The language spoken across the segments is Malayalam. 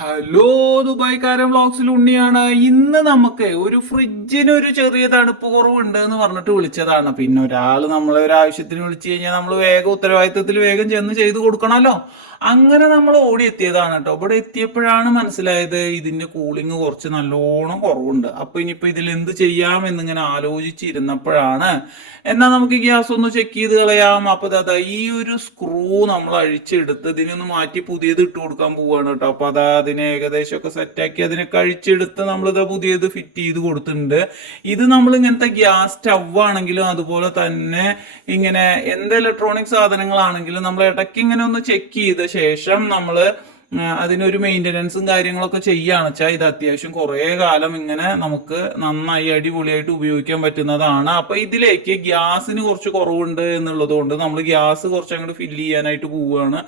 ഹലോ, ദുബായ്ക്കാരൻ വ്ളോഗ്സിൽ ഉണ്ണിയാണ്. ഇന്ന് നമുക്ക് ഒരു ഫ്രിഡ്ജിന് ഒരു ചെറിയ തണുപ്പ് കുറവുണ്ട് എന്ന് പറഞ്ഞിട്ട് വിളിച്ചതാണ്. പിന്നെ ഒരാൾ നമ്മളെ ഒരു ആവശ്യത്തിന് വിളിച്ചു കഴിഞ്ഞാൽ നമ്മൾ വേഗം ഉത്തരവാദിത്തത്തിൽ വേഗം ചെന്ന് ചെയ്ത് കൊടുക്കണമല്ലോ. അങ്ങനെ നമ്മൾ ഓടി എത്തിയതാണ് കേട്ടോ. ഇവിടെ എത്തിയപ്പോഴാണ് മനസ്സിലായത് ഇതിന്റെ കൂളിംഗ് കുറച്ച് നല്ലോണം കുറവുണ്ട്. അപ്പൊ ഇനിയിപ്പോ ഇതിൽ എന്ത് ചെയ്യാം എന്നിങ്ങനെ ആലോചിച്ചിരുന്നപ്പോഴാണ് എന്നാ നമുക്ക് ഗ്യാസ് ഒന്ന് ചെക്ക് ചെയ്ത് കളയാം. അപ്പൊ അതാ ഈ ഒരു സ്ക്രൂ നമ്മൾ അഴിച്ചെടുത്ത് ഇതിനൊന്ന് മാറ്റി പുതിയത് ഇട്ട് കൊടുക്കാൻ പോവാണ് കേട്ടോ. അപ്പൊ അതാ അതിനെ ഏകദേശം ഒക്കെ സെറ്റാക്കി അതിനെ കഴിച്ചെടുത്ത് നമ്മളിതാ പുതിയത് ഫിറ്റ് ചെയ്ത് കൊടുത്തിട്ടുണ്ട്. ഇത് നമ്മൾ ഇങ്ങനത്തെ ഗ്യാസ് സ്റ്റവ് ആണെങ്കിലും അതുപോലെ തന്നെ ഇങ്ങനെ എന്ത് ഇലക്ട്രോണിക് സാധനങ്ങളാണെങ്കിലും നമ്മൾ ഇടയ്ക്ക് ഇങ്ങനെ ഒന്ന് ചെക്ക് ചെയ്ത ശേഷം നമ്മൾ അതിനൊരു മെയിൻ്റനൻസും കാര്യങ്ങളൊക്കെ ചെയ്യുകയാണ് വെച്ചാൽ ഇത് അത്യാവശ്യം കുറേ കാലം ഇങ്ങനെ നമുക്ക് നന്നായി അടിപൊളിയായിട്ട് ഉപയോഗിക്കാൻ പറ്റുന്നതാണ്. അപ്പൊ ഇതിലേക്ക് ഗ്യാസിന് കുറച്ച് കുറവുണ്ട് എന്നുള്ളത് കൊണ്ട് നമ്മൾ ഗ്യാസ് കുറച്ച് അങ്ങോട്ട് ഫില്ല് ചെയ്യാനായിട്ട് പോവുകയാണ്.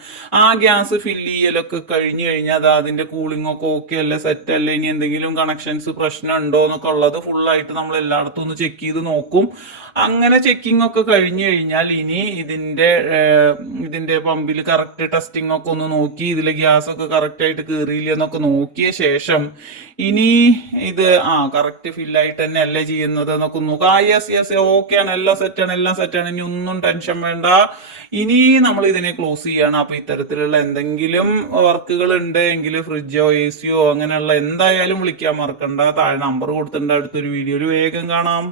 ആ ഗ്യാസ് ഫില്ല് ചെയ്യലൊക്കെ കഴിഞ്ഞു കഴിഞ്ഞാൽ അത് അതിന്റെ കൂളിംഗ് ഒക്കെ ഓക്കെ അല്ലേ, സെറ്റ് അല്ലേ, ഇനി എന്തെങ്കിലും കണക്ഷൻസ് പ്രശ്നം ഉണ്ടോ എന്നൊക്കെ ഉള്ളത് ഫുള്ളായിട്ട് നമ്മൾ എല്ലായിടത്തും ഒന്ന് ചെക്ക് ചെയ്ത് നോക്കും. അങ്ങനെ ചെക്കിംഗ് ഒക്കെ കഴിഞ്ഞു കഴിഞ്ഞാൽ ഇനി ഇതിന്റെ പമ്പിൽ കറക്റ്റ് ടെസ്റ്റിംഗ് ഒക്കെ ഒന്ന് നോക്കി ഇതിലെ ഗ്യാസ് ഒക്കെ കറക്റ്റ് ആയിട്ട് കയറിയില്ല എന്നൊക്കെ നോക്കിയ ശേഷം ഇനി ഇത് കറക്റ്റ് ഫില്ലായിട്ട് തന്നെ അല്ലേ ചെയ്യുന്നത് എന്നൊക്കെ നോക്കുക. യെസ് യെസ്, ഓക്കെ ആണ്, എല്ലാം സെറ്റാണ്, എല്ലാം സെറ്റാണ്, ഇനി ഒന്നും ടെൻഷൻ വേണ്ട. ഇനി നമ്മൾ ഇതിനെ ക്ലോസ് ചെയ്യാണ്. അപ്പൊ ഇത്തരത്തിലുള്ള എന്തെങ്കിലും വർക്കുകൾ ഉണ്ട് എങ്കിൽ ഫ്രിഡ്ജോ AC യോ അങ്ങനെയുള്ള എന്തായാലും വിളിക്കാൻ മറക്കണ്ട. താഴെ നമ്പർ കൊടുത്തിട്ടുണ്ട്. അടുത്തൊരു വീഡിയോയിൽ വേഗം കാണാം.